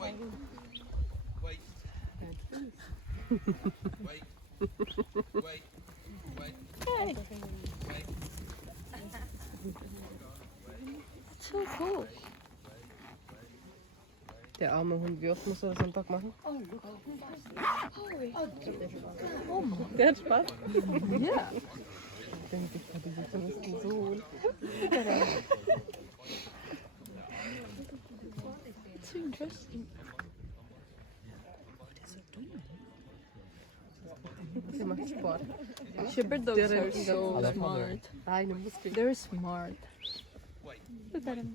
Wait. Wait. Wait. Wait. Wait. Hey, Wait. so cool. Der arme Hund, wie oft muss er das am Tag machen? Der hat Spaß. Ja. Ich denke, die müssten so. So interesting. Der macht Sport. Shepherd dogs are so smart. Reine Muskeln. They're smart. Look at them.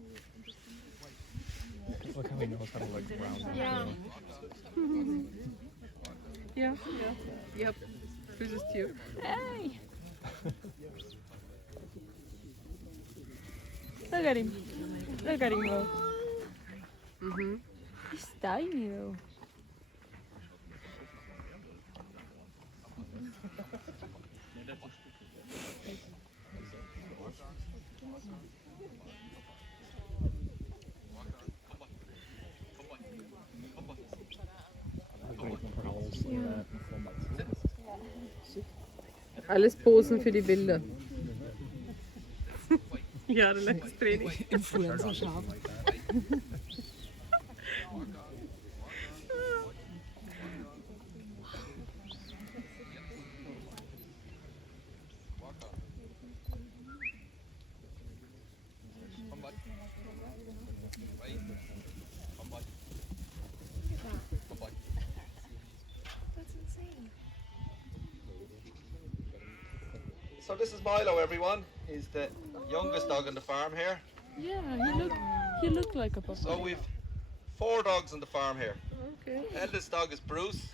Look how he knows how to like ground. Yeah. Ja, ja. Ja, böses Tier. Hey. Look at him. Look at him go. Mhm. He's tiny though. Alles Posen für die Bilder. Jahrelanges Training. Influencer-Schaf. So this is Milo, everyone. He's the youngest dog on the farm here. Yeah, he looked like a puppy. So we've 4 dogs on the farm here. Okay. Eldest dog is Bruce.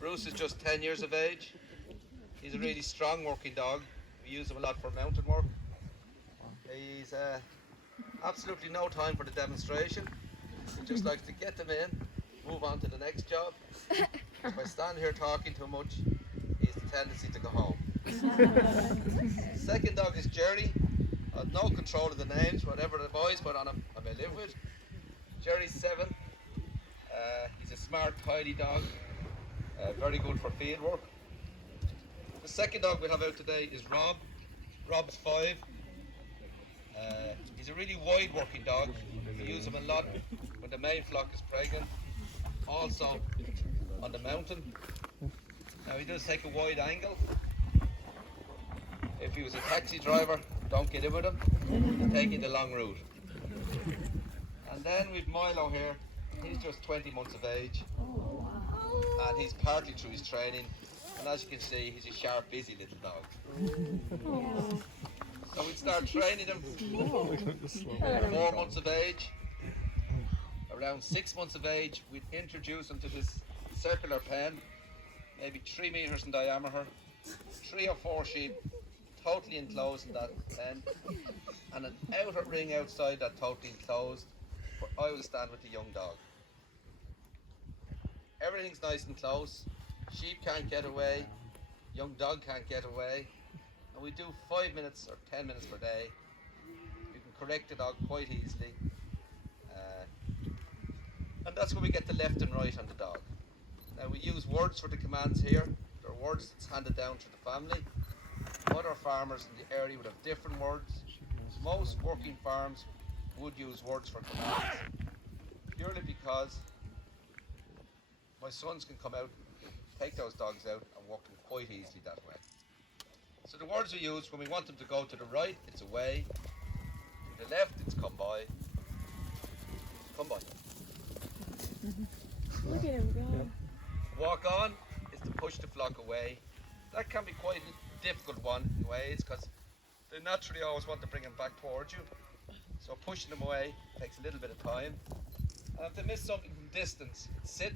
Bruce is just 10 years of age. He's a really strong working dog. We use him a lot for mountain work. He's absolutely no time for the demonstration. He just likes to get them in, move on to the next job. If I stand here talking too much, he has the tendency to go home. Second dog is Jerry. I have no control of the names, whatever the boys put on him, I may live with. Jerry's 7. He's a smart, tidy dog. Very good for field work. The second dog we have out today is Rob. Rob's 5. He's a really wide working dog. We use him a lot when the main flock is pregnant. Also on the mountain. Now he does take a wide angle. If he was a taxi driver, don't get in with him. He's taking the long route. And then we've Milo here. He's just 20 months of age. And he's partly through his training. And as you can see, he's a sharp, busy little dog. So we'd start training him 4 months of age. Around 6 months of age, we'd introduce him to this circular pen, maybe 3 meters in diameter, 3 or 4 sheep, totally enclosed in that pen, and an outer ring outside that totally enclosed, where I will stand with the young dog. Everything's nice and close. Sheep can't get away, young dog can't get away, and we do 5 minutes or 10 minutes per day. You can correct the dog quite easily, and that's where we get the left and right on the dog. Now we use words for the commands here. They're words that's handed down to the family. Other farmers in the area would have different words. Most working farms would use words for commands, purely because my sons can come out, take those dogs out and walk them quite easily that way. So the words we use when we want them to go to the right, it's away. To the left, it's come by. Come by. Look at him go. Walk on is to push the flock away. That can be quite a difficult one in ways because they naturally always want to bring them back towards you. So pushing them away takes a little bit of time. And if they miss something from distance, it's sit,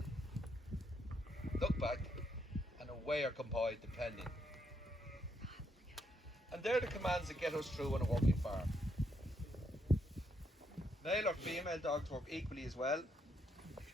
look back, and away or come by, depending. And they're the commands that get us through on a working farm. Male or female dogs work equally as well.